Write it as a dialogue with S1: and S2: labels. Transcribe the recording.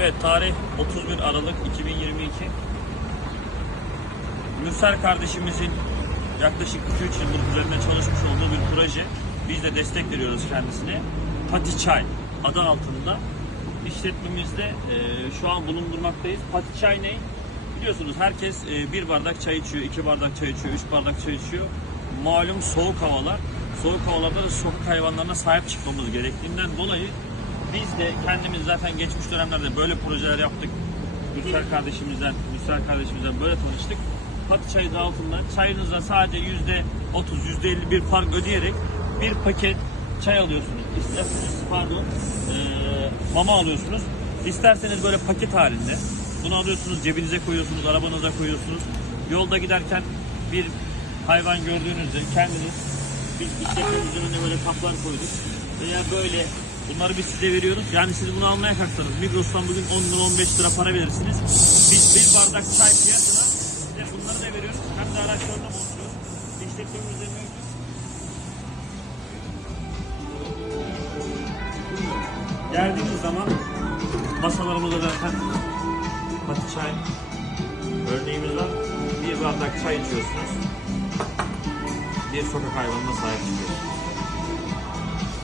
S1: Evet tarih 31 Aralık 2022. Mürsel kardeşimizin yaklaşık 2-3 yıldır üzerinde çalışmış olduğu bir proje. Biz de destek veriyoruz kendisine. Pati Çay adı altında işletmemizde e, şu an bulundurmaktayız. Pati Çay ne? Biliyorsunuz herkes e, bir bardak çay içiyor, iki bardak çay içiyor, üç bardak çay içiyor. Malum soğuk havalar. Soğuk havalarda da sokak hayvanlarına sahip çıkmamız gerektiğinden dolayı biz de kendimiz zaten geçmiş dönemlerde böyle projeler yaptık. Mürsel kardeşimizden, Mürsel kardeşimizden böyle tanıştık. Pati çayı da altında çayınıza sadece yüzde 30, yüzde 50 bir fark ödeyerek bir paket çay alıyorsunuz. İsterseniz pardon eee, mama alıyorsunuz. İsterseniz böyle paket halinde. Bunu alıyorsunuz cebinize koyuyorsunuz, arabanıza koyuyorsunuz. Yolda giderken bir hayvan gördüğünüzde kendiniz biz işletmemizin önüne böyle kaplar koyduk. Veya böyle bunları biz size veriyoruz. Yani siz bunu almaya kalksanız Migros'tan bugün 10 lira 15 lira para verirsiniz. Biz bir bardak çay fiyatına size bunları da veriyoruz. Hem de araçlarına bozuyoruz. İşletmemizde mevcut. Geldiğiniz zaman masalarımızda zaten pati çay örneğimiz var. Bir bardak çay içiyorsunuz. Bir sokak hayvanına sahip çıkıyorsunuz.